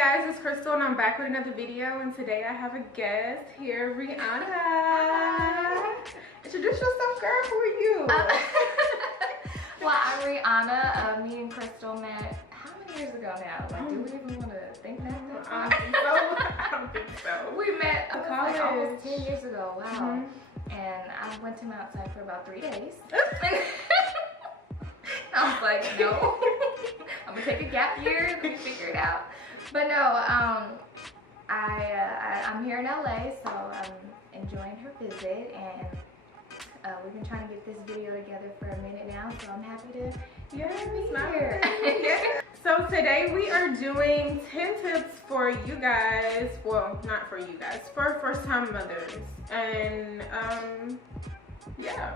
guys, it's Krystal and I'm back with another video, and today I have a guest here, Rianna. Introduce yourself, girl. Who are you? Well, I'm Rianna. Me and Krystal met how many years ago now? Like, do we even want to think that? I don't think so. We met college. like almost 10 years ago. Wow. And I went to Mount Sinai for about 3 days. I was like, no, I'm gonna take a gap year, let me figure it out. But no, I'm here in LA, so I'm enjoying her visit, and we've been trying to get this video together for a minute now, so I'm happy to be here. Yeah. So today we are doing 10 tips for you guys, well, not for you guys, for first-time mothers, and yeah.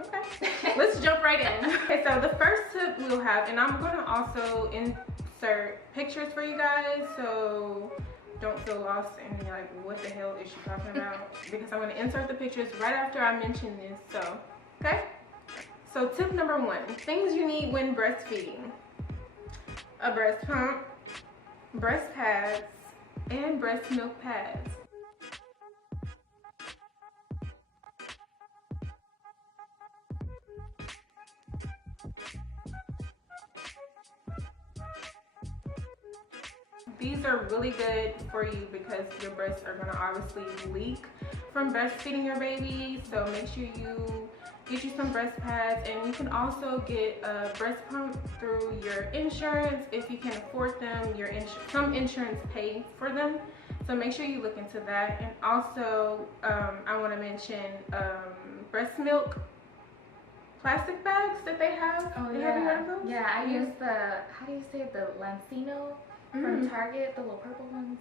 Okay, let's jump right in. Okay, so the first tip we'll have, and I'm gonna also insert pictures for you guys, so don't feel lost and you're like, what the hell is she talking about? Because I'm gonna insert the pictures right after I mention this, so, okay? So tip number 1, things you need when breastfeeding. A breast pump, breast pads, and breast milk pads. These are really good for you because your breasts are going to obviously leak from breastfeeding your baby. So make sure you get you some breast pads, and you can also get a breast pump through your insurance if you can afford them. Some insurance pay for them. So make sure you look into that. And also I want to mention breast milk plastic bags that they have. Oh, yeah. Yeah. Have you heard of those? Yeah, I use the, how do you say it, the Lancino from Target, the little purple ones.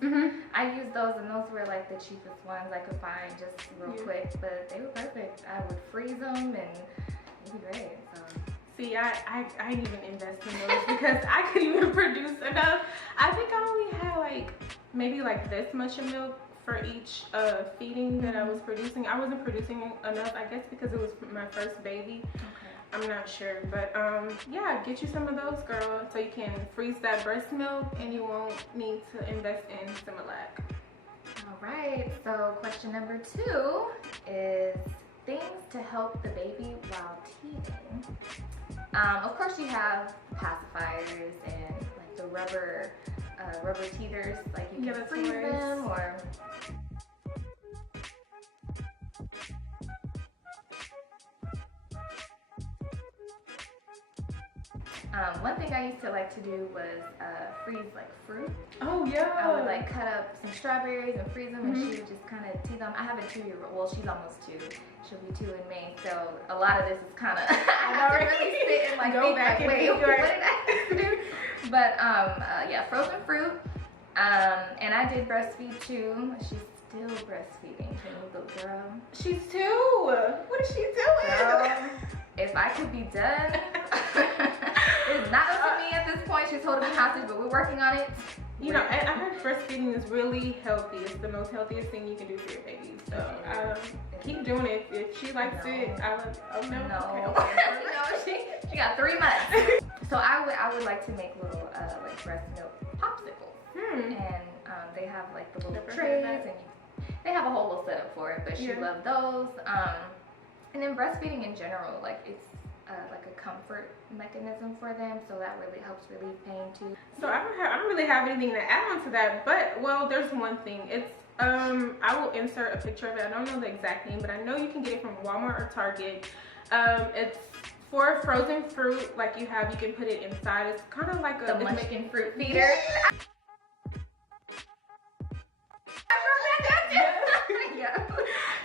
I use those, and those were like the cheapest ones I could find just real quick, but they were perfect. I would freeze them and it'd be great. So. See, I didn't even invest in those because I couldn't even produce enough. I think I only had like maybe like this much of milk for each feeding that I was producing. I wasn't producing enough, I guess because it was my first baby. Okay. I'm not sure, but yeah, get you some of those, girl, so you can freeze that breast milk and you won't need to invest in Similac. All right, so question number 2 is things to help the baby while teething. Of course, you have pacifiers and like the rubber teethers, like you can freeze them or. One thing I used to like to do was freeze like fruit. Oh yeah. I would like cut up some strawberries and freeze them, and she would just kind of teeth them. I have a 2-year-old. Well, she's almost 2. She'll be 2 in May, so a lot of this is kind of I have to really sit and like go back like, wait, what did I do? But yeah, frozen fruit. And I did breastfeed too. She's still breastfeeding. Can you little girl? She's 2. What is she doing? Girl, if I could be done. It's not up to me at this point. She's holding me hostage, but we're working on it. You know, I heard breastfeeding is really healthy. It's the most healthiest thing you can do for your baby. So keep doing it. If she likes it, I would. Oh no. No. Okay. No, she got 3 months. So I would like to make little like breast milk popsicles. And they have like the little trays, and they have a whole little setup for it. But she loved those. And then breastfeeding in general, like it's like a comfort mechanism for them, so that really helps relieve pain too. So I don't really have anything to add on to that, but well, there's one thing. It's I will insert a picture of it. I don't know the exact name, but I know you can get it from Walmart or Target. It's for frozen fruit, like you can put it inside. It's kind of like the Munchkin fruit feeder.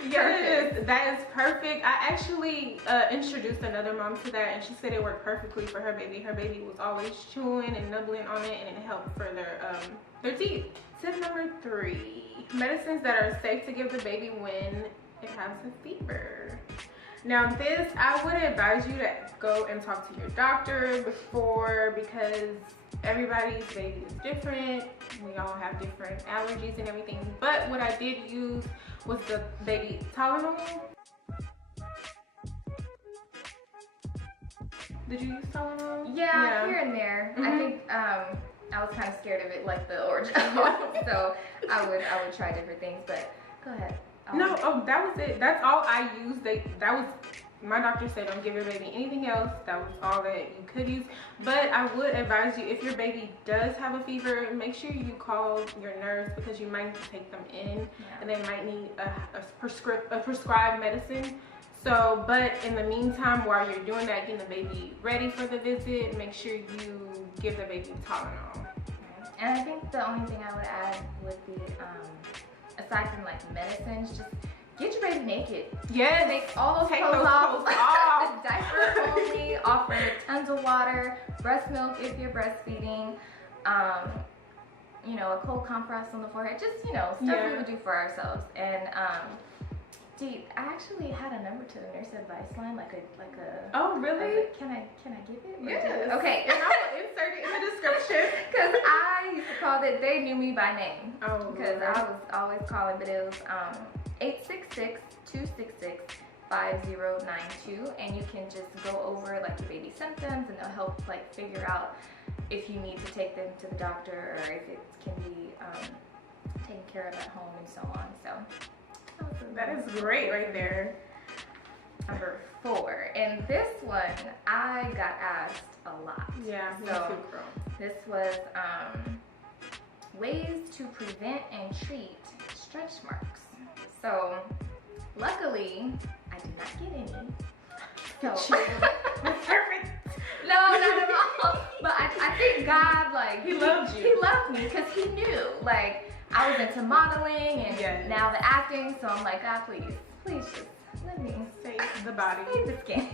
Yes, that is perfect. I actually introduced another mom to that, and she said it worked perfectly for her baby. Her baby was always chewing and nibbling on it, and it helped for their teeth. Tip number 3, medicines that are safe to give the baby when it has a fever. Now this, I would advise you to go and talk to your doctor before, because everybody's baby is different. We all have different allergies and everything. But what I did use was the baby Tylenol. Did you use Tylenol? Yeah, here and there. I think I was kind of scared of it, like the origin. So I would try different things. But go ahead. No, that was it. That's all I used. That was, my doctor said don't give your baby anything else. That was all that you could use. But I would advise you, if your baby does have a fever, make sure you call your nurse, because you might need to take them in, and they might need a prescribed medicine. So, but in the meantime, while you're doing that, getting the baby ready for the visit, make sure you give the baby Tylenol. And I think the only thing I would add would be, aside from like medicines, just get your baby naked. Yes. Take all those clothes off. Diaper only. Offer tons of water. Breast milk if you're breastfeeding. You know, a cold compress on the forehead. Just, you know, stuff we would do for ourselves. And I actually had a number to the nurse advice line, like a. Oh really? Can I give it? Yes. Okay. And I will insert it in the description. Because I used to call it. They knew me by name. Oh. Because I was always calling, but it was 866-266-5092, and you can just go over like your baby's symptoms, and they'll help like figure out if you need to take them to the doctor or if it can be taken care of at home and so on. So that is great right there. Number 4, and this one I got asked a lot. Yeah, so me too, girl. This was ways to prevent and treat stretch marks. So luckily I did not get any. So perfect. No, not at all. But I think God, like, he loved you. He loved me because he knew, like, I was into modeling and now the acting. So I'm like, God, please just let me save the body, save the skin.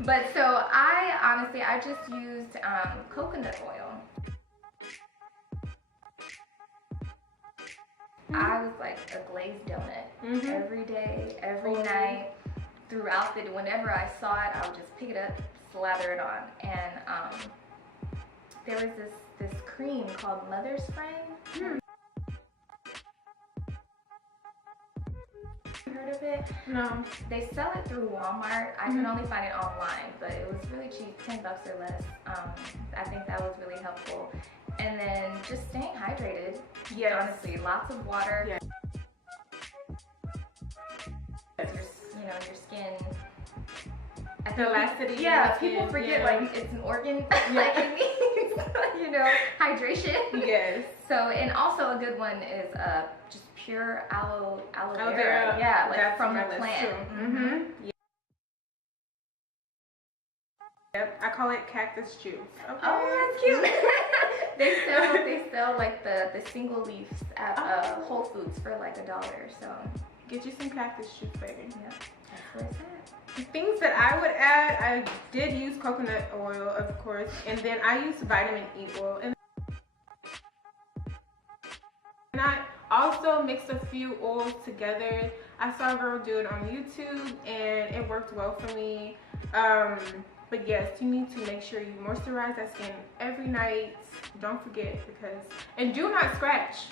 But so I just used coconut oil. I was like a glazed donut every day, every night, throughout the, whenever I saw it, I would just pick it up, slather it on. And there was this cream called Mother's Friend. You heard of it? No. They sell it through Walmart. I can only find it online, but it was really cheap, $10 or less. I think that was really helpful. And then just staying hydrated. Yes. Honestly, lots of water. Yes. Your skin. The elasticity. Yeah, people forget like it's an organ. Like it needs, hydration. Yes. So, and also a good one is just pure aloe vera. Yeah, like that's from the plant. Yep, I call it cactus juice. Okay. Oh, that's cute. They sell like the single leaves at Whole Foods for like $1. So get you some cactus juice, baby. Yep, that's where it's at. Things that I would add, I did use coconut oil, of course, and then I used vitamin E oil, and I also mixed a few oils together. I saw a girl do it on YouTube, and it worked well for me. But yes, you need to make sure you moisturize that skin every night. Don't forget, and do not scratch.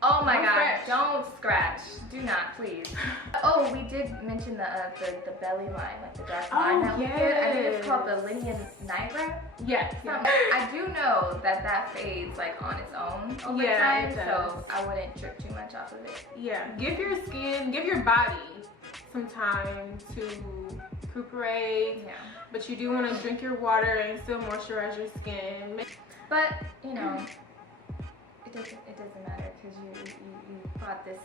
Oh my God, don't scratch. Do not, please. Oh, we did mention the belly line, like the dark line that we did. I think it's called the linea nigra. Yes. I do know that fades like on its own over time, so I wouldn't trip too much off of it. Yeah, give your body some time to recuperate. Yeah. But you do want to drink your water and still moisturize your skin. But it doesn't matter because you brought this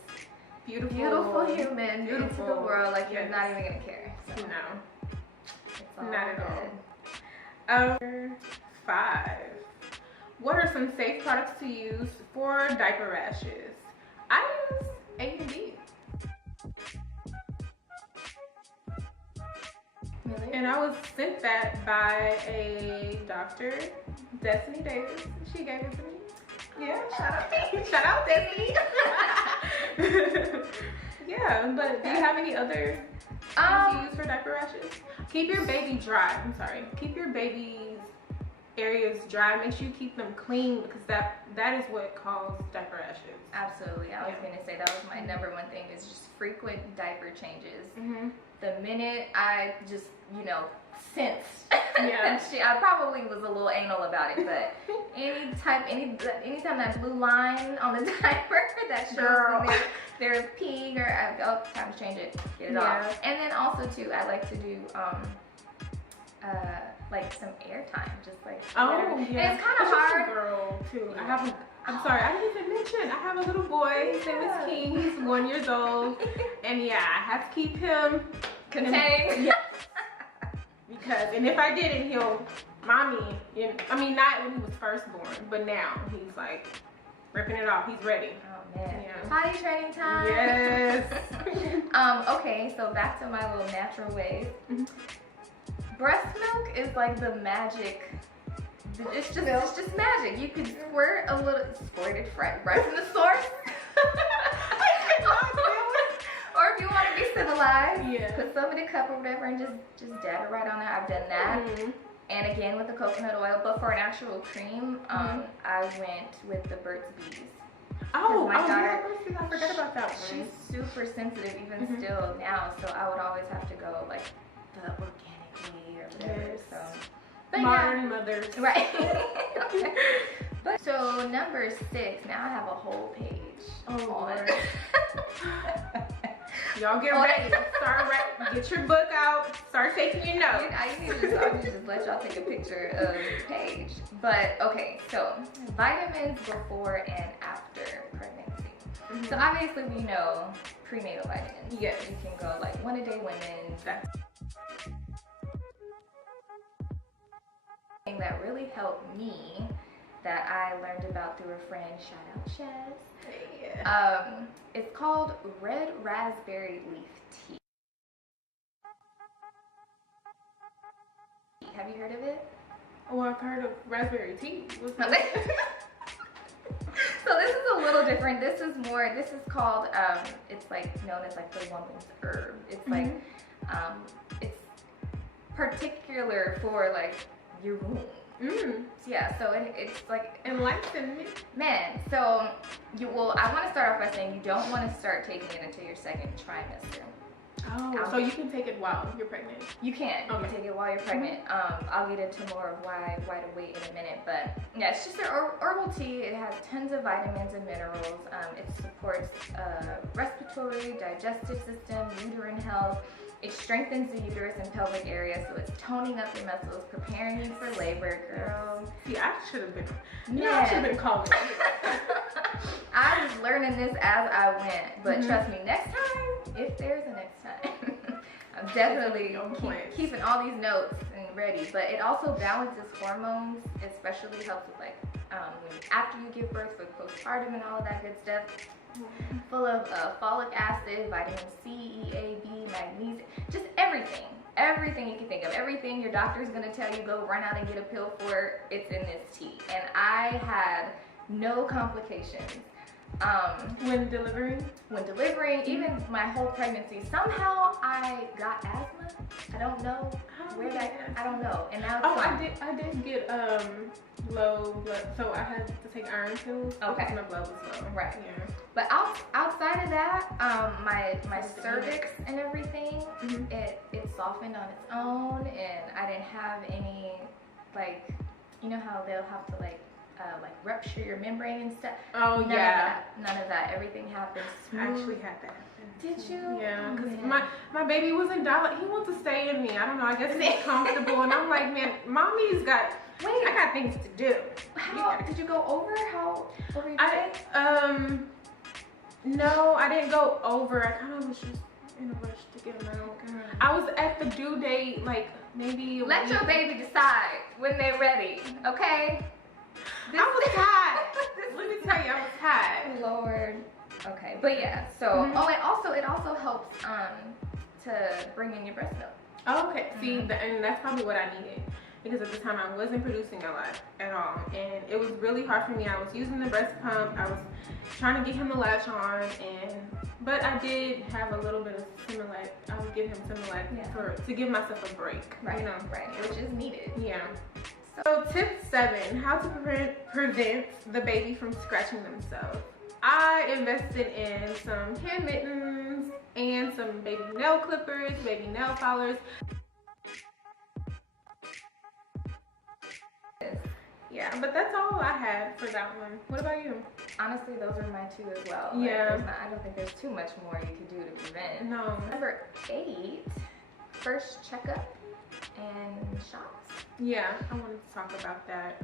beautiful human into the world. Like you're not even gonna care. So. No, It's all not at good. all. 5. What are some safe products to use for diaper rashes? I use A&D. Really? And I was sent that by a doctor, Destiny Davis. She gave it to me. Yeah, shout out Destiny. Yeah, but do you have any other things you use for diaper rashes? Keep your baby dry. Keep your baby's areas dry. Make sure you keep them clean, because that is what causes diaper rashes. Absolutely. I was gonna say that was my number one thing, is just frequent diaper changes. The minute I just, sensed Yeah. And I probably was a little anal about it, but anytime that blue line on the diaper that shows when they're peeing or time to change it, get it off. And then also too, I like to do like some airtime, just like whatever. Yeah. And it's kind of hard. Girl too. I'm sorry, I didn't even mention I have a little boy. His name is King. He's 1 year old, and yeah, I have to keep him contained. Yes. Because if I didn't, mommy. I mean, not when he was first born, but now he's like ripping it off. He's ready. Oh man. Yeah. Potty training time. Yes. Okay, so back to my little natural ways. Breast milk is like the magic. It's just magic. You can squirt it right from the source. Or if you want to be civilized, put some in a cup or whatever and just dab it right on there. I've done that. And again with the coconut oil, but for an actual cream, I went with the Burt's Bees. My daughter, I forgot about that one. She's super sensitive even still now, so I would always have to go like the organic way or whatever. Yes. So, but modern mothers. Right. But so number 6, now I have a whole page. Oh Lord. Y'all get ready. Get your book out. Start taking your notes. I need to just let y'all take a picture of the page. But okay, so vitamins before and after pregnancy. So obviously we know prenatal vitamins. Yes. You can go like 1 a day women. Thing that really helped me that I learned about through a friend, shout out Chaz. It's called red raspberry leaf tea. Have you heard of it? Oh, I've heard of raspberry tea. So this is a little different. This is called, it's like known as like the woman's herb. It's like, it's particular for like your womb. Yeah, so it's like enlightenment. Man, so I want to start off by saying you don't want to start taking it until your 2nd trimester. Oh, so you can take it while you're pregnant. You can. You can take it while you're pregnant. I'll get into more of why to wait in a minute, but yeah, it's just an herbal tea. It has tons of vitamins and minerals. It supports respiratory, digestive system, uterine health. It strengthens the uterus and pelvic area, so it's toning up your muscles, preparing you for labor, girl. See, I should have been. I should have been calling. I was learning this as I went, but trust me, next time, if there's a next time, I'm definitely keeping all these notes and ready. But it also balances hormones, especially helps with like after you give birth for postpartum and all of that good stuff. Full of folic acid, vitamin C, E, A, B, magnesium, just everything you can think of. Everything your doctor's gonna tell you, go run out and get a pill for, it's in this tea. And I had no complications. When delivering, even my whole pregnancy, somehow I got asthma. I don't know I don't know. And now it's I did get low blood, so I had to take iron pills. Okay. Because my blood was low. Right. Yeah. But outside of that, my cervix and everything, it softened on its own, and I didn't have any, like, you know how they'll have to like rupture your membrane and stuff. Oh, None of that. Everything happened smooth. I actually had that happen. Did you? Yeah, because my baby wasn't dilated. He wants to stay in me. I don't know. I guess he's comfortable, and I'm like, man, mommy's got. I got things to do. How did you go over? How over your day? No, I didn't go over. I kind of was just in a rush to get him out. I was at the due date, like maybe. Let your baby decide when they're ready, okay? I was tired. Let me tell you, I was tired. Lord. Okay, but yeah. So, it also helps to bring in your breast milk. Oh, okay. See, and that's probably what I needed. Because at the time I wasn't producing a lot at all, and it was really hard for me. I was using the breast pump, I was trying to get him to latch on, but I did have a little bit of Similac. I would give him Similac to give myself a break. Right, you know? right, which is needed. Yeah. So tip 7, how to prevent the baby from scratching themselves. I invested in some hand mittens and some baby nail clippers, baby nail filers. Yeah, but that's all I had for that one. What about you? Honestly, those are my 2 as well. Yeah. Like, I don't think there's too much more you could do to prevent. No. Number 8, first checkup and shots. Yeah, I wanted to talk about that.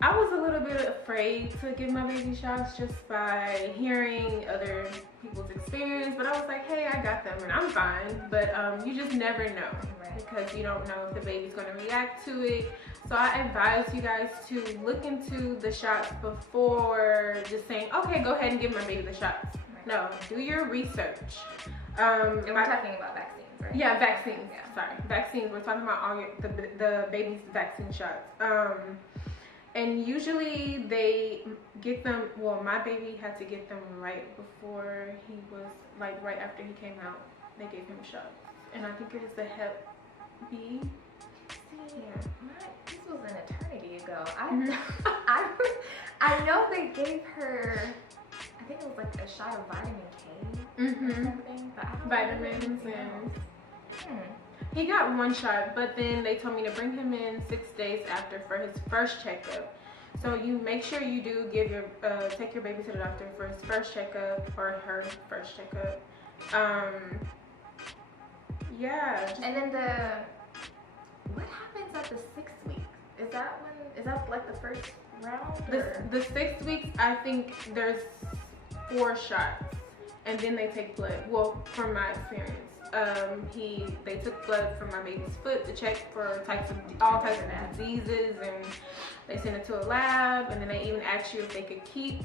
I was a little bit afraid to give my baby shots just by hearing other people's experience, but I was like, hey, I got them and I'm fine. But you just never know, right? Because you don't know if the baby's going to react to it. So I advise you guys to look into the shots before just saying, okay, go ahead and give my baby the shots. Right. No, do your research. And we're talking about vaccines, right? Yeah, vaccines. Yeah. Sorry, vaccines. We're talking about all the baby's vaccine shots. And usually they get them, well, my baby had to get them right before he was, like right after he came out, they gave him shots. And I think it was the Hep B. This was an eternity ago. I know they gave her, I think it was like a shot of vitamin K or something, but I don't Vitamins and... He got 1 shot, but then they told me to bring him in 6 days after for his first checkup. So you make sure you do give your take your baby to the doctor for his first checkup or her first checkup. Yeah. And then what happens at the 6th week? Is that like the first round? The 6 weeks, I think there's 4 shots, and then they take blood. Well, from my experience. They took blood from my baby's foot to check for all types of diseases, and they sent it to a lab, and then they even asked you if they could keep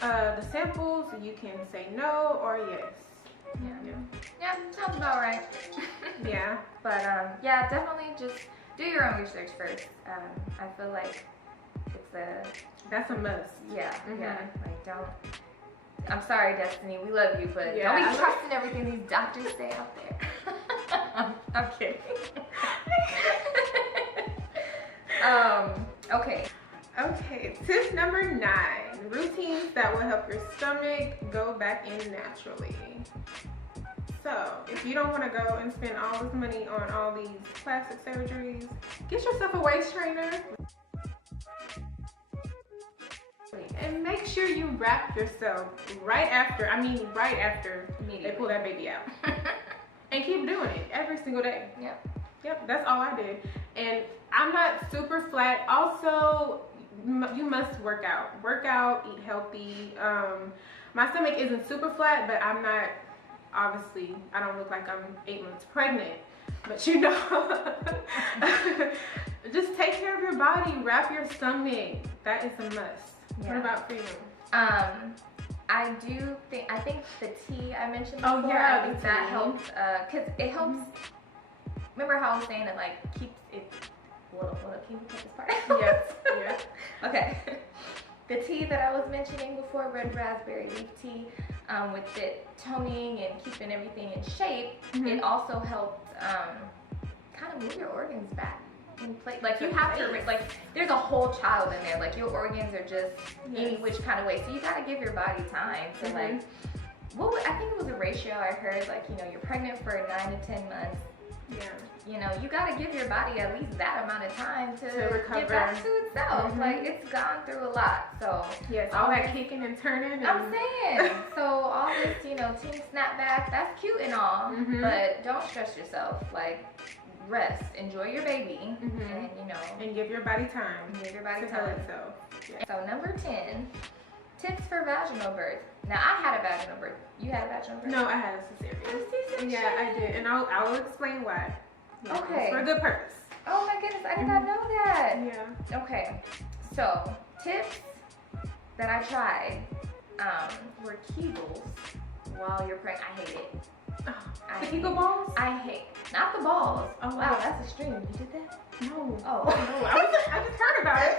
the samples. You can say no or yes. Yeah, sounds about right. Yeah. But yeah, definitely just do your own research first. I feel like that's a must. Yeah, yeah. Like, don't. I'm sorry, Destiny. We love you, but don't be trusting everything these doctors say out there. I'm kidding. Okay. Okay. Tip number 9: routines that will help your stomach go back in naturally. So, if you don't want to go and spend all this money on all these plastic surgeries, get yourself a waist trainer. And make sure you wrap yourself right after they pull that baby out. And keep doing it every single day. Yep, that's all I did. And I'm not super flat. Also, you must work out. Work out, eat healthy. My stomach isn't super flat, but I'm not, obviously, I don't look like I'm 8 months pregnant. But you know, just take care of your body. Wrap your stomach. That is a must. What about for you? I think the tea I mentioned before, I think that helps, because it helps. Remember how I was saying it like keeps it, can you take this part? Yes, yeah. Okay. The tea that I was mentioning before, red raspberry leaf tea, with it toning and keeping everything in shape, it also helps kind of move your organs back in place. Like, you have to, like, there's a whole child in there. Like, your organs are just any which kind of way. So you gotta give your body time to like, I think it was a ratio I heard, like, you know, you're pregnant for 9 to 10 months. Yeah. You know, you gotta give your body at least that amount of time to recover. Get back to itself. Like, it's gone through a lot. So yes, all that kicking and turning. And... I'm saying. So all this, you know, teen snapback, that's cute and all, but don't stress yourself. Like, rest, enjoy your baby, and you know, and give your body time. Give your body to time. Yeah. So number 10, tips for vaginal birth. Now, I had a vaginal birth. You had a vaginal birth? No, I had a cesarean. Yeah, I did, and I'll explain why. Yeah, okay. For a good purpose. Oh my goodness, I did not know that. Yeah. Okay, so tips that I tried were Kegels while you're pregnant. I hate it. The Kegel balls? I hate, not the balls. Oh wow, that's extreme. You did that? No. Oh. No, I just heard about it.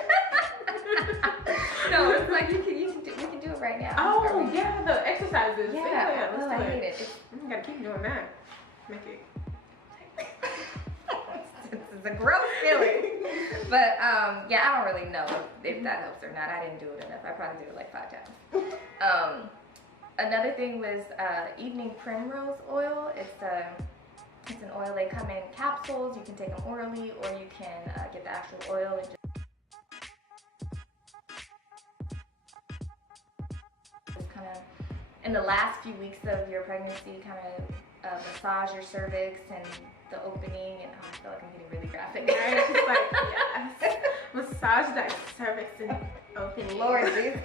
No, it's like we can do it right now. Oh, yeah, the exercises. Yeah, let's do I it. hate it. You gotta keep doing that. Make it. This is a gross feeling. But yeah, I don't really know if that helps or not. I didn't do it enough. I probably did it like 5 times. Another thing was evening primrose oil. It's an oil. They come in capsules. You can take them orally, or you can get the actual oil and just kind of, in the last few weeks of your pregnancy, kind of massage your cervix and the opening, and I feel like I'm getting really graphic. Right? Just like, yes. Massage that cervix and opening. Lord Jesus.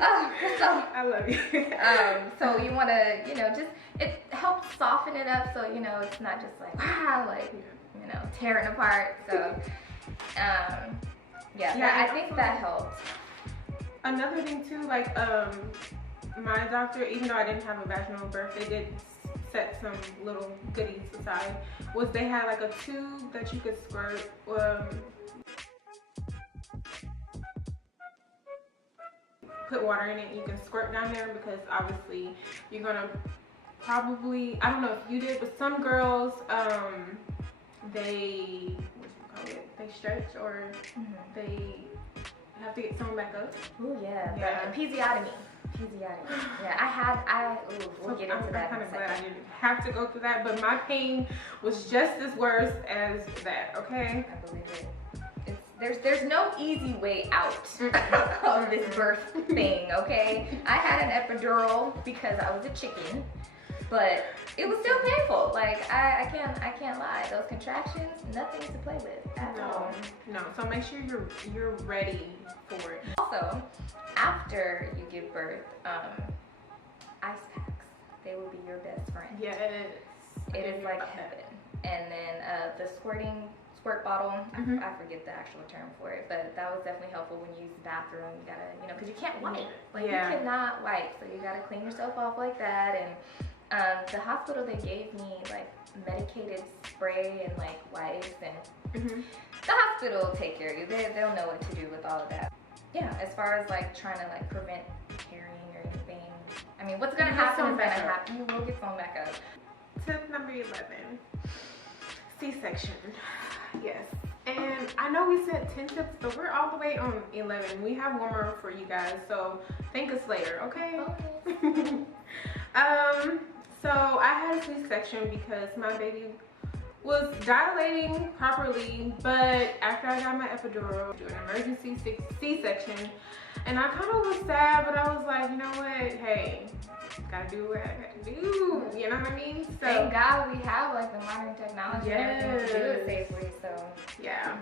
Oh, so I love you. so you want to, you know, just, it helps soften it up so, you know, it's not just like, wow, like, you know, tearing apart. So, yeah, I think that helps. Another thing too, like, my doctor, even though I didn't have a vaginal birth, they did set some little goodies aside, was they had like a tube that you could squirt, put water in it, you can squirt down there, because obviously you're gonna probably, I don't know if you did, but some girls, they, what you call it, they stretch, or they have to get sewn back up. Oh yeah. Episiotomy. Yeah, we'll get into that in a second. I'm kind of glad I didn't have to go through that, but my pain was just as worse as that, okay? I believe it. There's no easy way out of this birth thing, okay? I had an epidural because I was a chicken, but it was still painful. Like, I can't lie. Those contractions, nothing to play with at all. No, so make sure you're ready for it. Also, after you give birth, ice packs, they will be your best friend. Yes. It is like heaven. And then the squirt bottle, I forget the actual term for it, but that was definitely helpful when you use the bathroom. You gotta, you know, because you can't wipe. Like, you cannot wipe, so you gotta clean yourself off like that. And the hospital, they gave me like medicated spray and like wipes, and the hospital will take care of you. They'll know what to do with all of that. Yeah, as far as like trying to like prevent tearing or anything, I mean, what's gonna happen is gonna happen. You will get sewn back up. Tip number 11, C-section. Yes, and I know we said 10 tips, but we're all the way on 11. We have one more for you guys, so thank us later, okay? So I had a C-section because my baby was dilating properly, but after I got my epidural, do an emergency C-section, and I kind of was sad, but I was like, you know what, hey, gotta do what I gotta do, you know what I mean? So thank God we have like the modern technology and everything to do it safely, so yeah,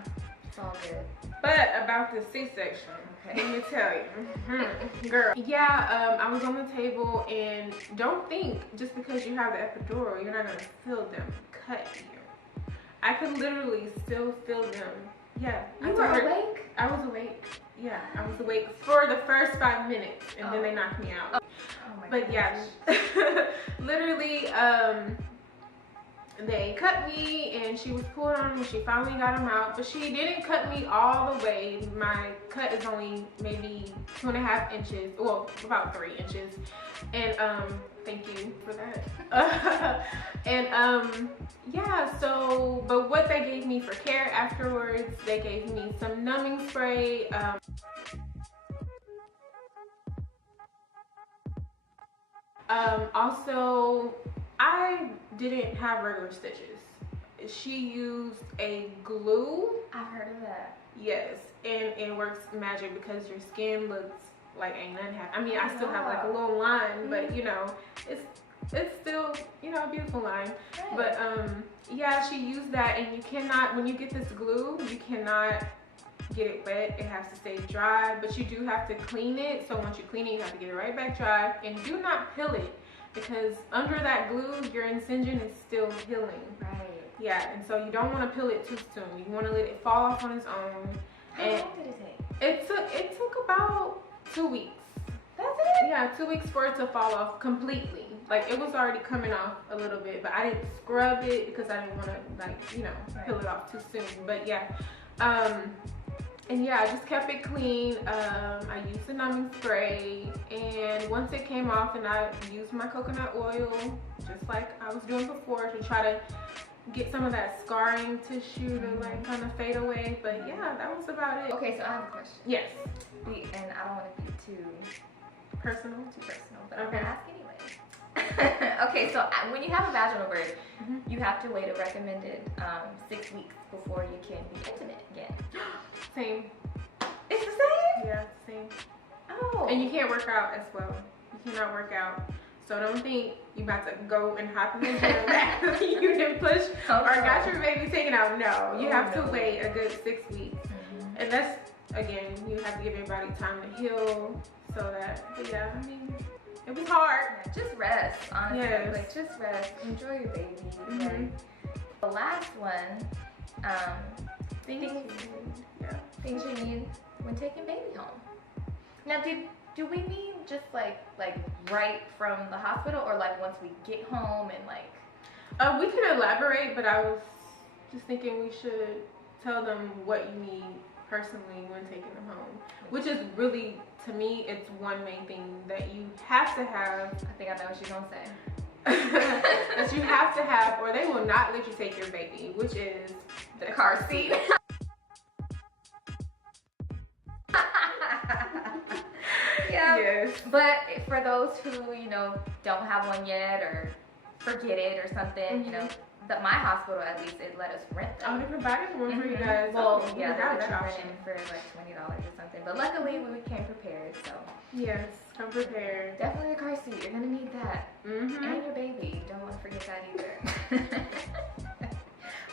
it's all good. But about the C-section, let me tell you, girl. Yeah, I was on the table, and don't think just because you have the epidural, you're not gonna feel them cut you. I could literally still feel them. Yeah. You were awake? I was awake. Yeah, I was awake for the first 5 minutes, and then they knocked me out. Oh my but gosh. Yeah, literally, they cut me, and she was pulling on them, and she finally got them out, but she didn't cut me all the way. My cut is only maybe 2.5 inches, well, about 3 inches, and thank you for that. And yeah, so, but what they gave me for care afterwards, they gave me some numbing spray. Also, I didn't have regular stitches. She used a glue. I've heard of that. Yes, and it works magic because your skin looks like ain't nothing happened. I mean, I still have like a little line, but you know, it's still, you know, a beautiful line. Right. But yeah, she used that, and you cannot, when you get this glue, you cannot get it wet. It has to stay dry, but you do have to clean it. So once you clean it, you have to get it right back dry, and do not peel it, because under that glue, your incision is still healing. Right. Yeah, and so you don't want to peel it too soon. You want to let it fall off on its own. How long did it take? It took about 2 weeks. That's it? Yeah, 2 weeks for it to fall off completely. Like, it was already coming off a little bit, but I didn't scrub it because I didn't want to, like, you know, peel it off too soon. But yeah, and yeah, I just kept it clean. I used the numbing spray, and once it came off, and I used my coconut oil, just like I was doing before, to try to get some of that scarring tissue to like kind of fade away. But yeah, that was about it. Okay, so I have a question. Yes. And I don't want to be too personal, but I'm gonna ask anyway. Okay, so when you have a vaginal birth, you have to wait a recommended 6 weeks before you can be intimate again. Same. It's the same? Yeah, same. Oh. And you can't work out as well. You cannot work out. So don't think you about to go and hop in the gym after you didn't push or got your baby taken out. No, you have to wait a good 6 weeks. And that's, again, you have to give your body time to heal so that, but yeah, I mean, it was hard. Yeah, just rest, honestly. Yes. Like, just rest. Enjoy your baby. Like, the last one, things you need when taking baby home. Now, do we mean just like right from the hospital, or like once we get home and like? We can elaborate, but I was just thinking we should tell them what you need personally when taking them home, which is really, to me, it's one main thing that you have to have. I think I know what you're gonna say. That you have to have, or they will not let you take your baby, which is the car seat. Yeah. Yes. But for those who, you know, don't have one yet or forget it or something, you know, my hospital, at least, it let us rent them. Oh, they provided one for you guys. Well, oh, yeah, that they was rented for like $20 or something. But luckily, we came prepared, so. Yes, come prepared. Definitely a car seat. You're gonna need that. And your baby. Don't want to forget that either.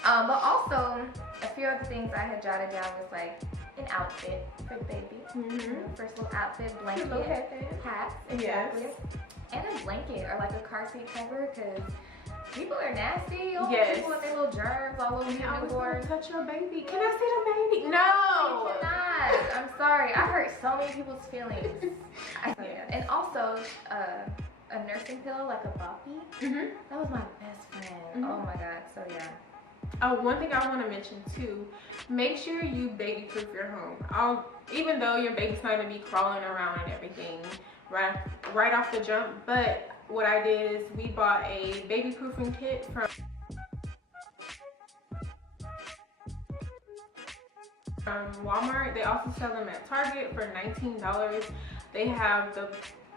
But also, a few other things I had jotted down was like an outfit for the baby. You know, first little outfit, blanket, hat, exactly. Yes. And a blanket or like a car seat cover, because people are nasty. Oh, yes. People with their little germs all over your newborn. Touch your baby. Can I see the baby? No. You cannot. I'm sorry. I hurt so many people's feelings. And also, a nursing pill, like a boppy. That was my best friend. Oh my God. So yeah. Oh, one thing I want to mention too, make sure you baby-proof your home. Even though your baby's not going to be crawling around and everything right off the jump, but what I did is we bought a baby-proofing kit from Walmart. They also sell them at Target for $19. They have the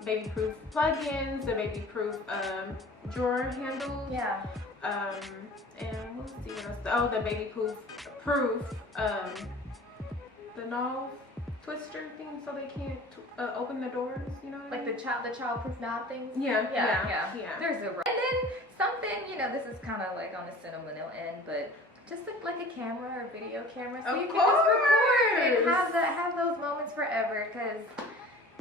baby-proof plug-ins, the baby-proof drawer handles. Yeah. And let's see what else. Oh, the baby-proof, the knob twister thing, so they can't open the doors. You know what like I mean? the childproof knob thing. Yeah. There's a and then something, you know, this is kind of like on the sentimental end, but just like a camera or video camera, so you can just record and have those moments forever, because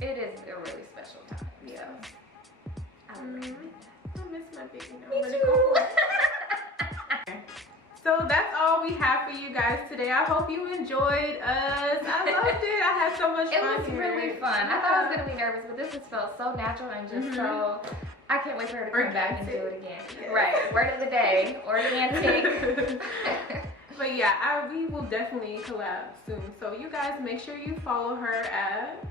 it is a really special time. Yeah. I would recommend that. I miss my baby now. Me too. So that's all we have for you guys today. I hope you enjoyed us. I loved it. I had so much fun. It was really fun. I thought I was gonna be nervous, but this just felt so natural and just so. I can't wait for her to come back and do it again. Yes. Right. Word of the day. Organic. But yeah, we will definitely collab soon. So you guys make sure you follow her at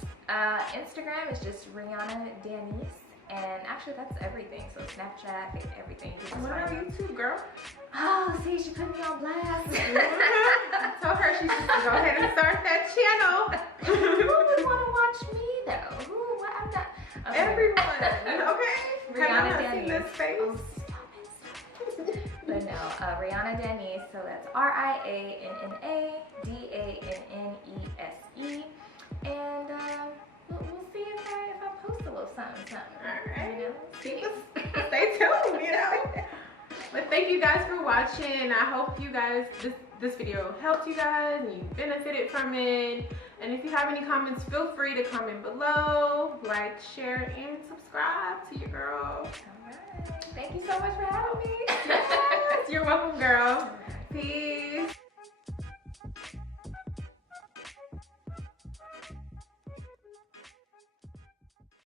Instagram is just Rianna Denise. And actually, that's everything. So Snapchat, everything. What are you too, girl? Oh, see, she put me on blast. I told her she should go ahead and start that channel. Who would want to watch me though? Who? What? I'm not. Okay. Everyone. Okay. Rianna Denise. This face? Oh, stop it. But no, Rianna Denise. So that's RiannaDannese. And we'll see if I post a little something. All right. You know? Stay tuned, you know. But thank you guys for watching. I hope you guys, this video helped you guys and you benefited from it. And if you have any comments, feel free to comment below, like, share, and subscribe to your girl. All right. Thank you so much for having me. Yes, you're welcome, girl. Peace.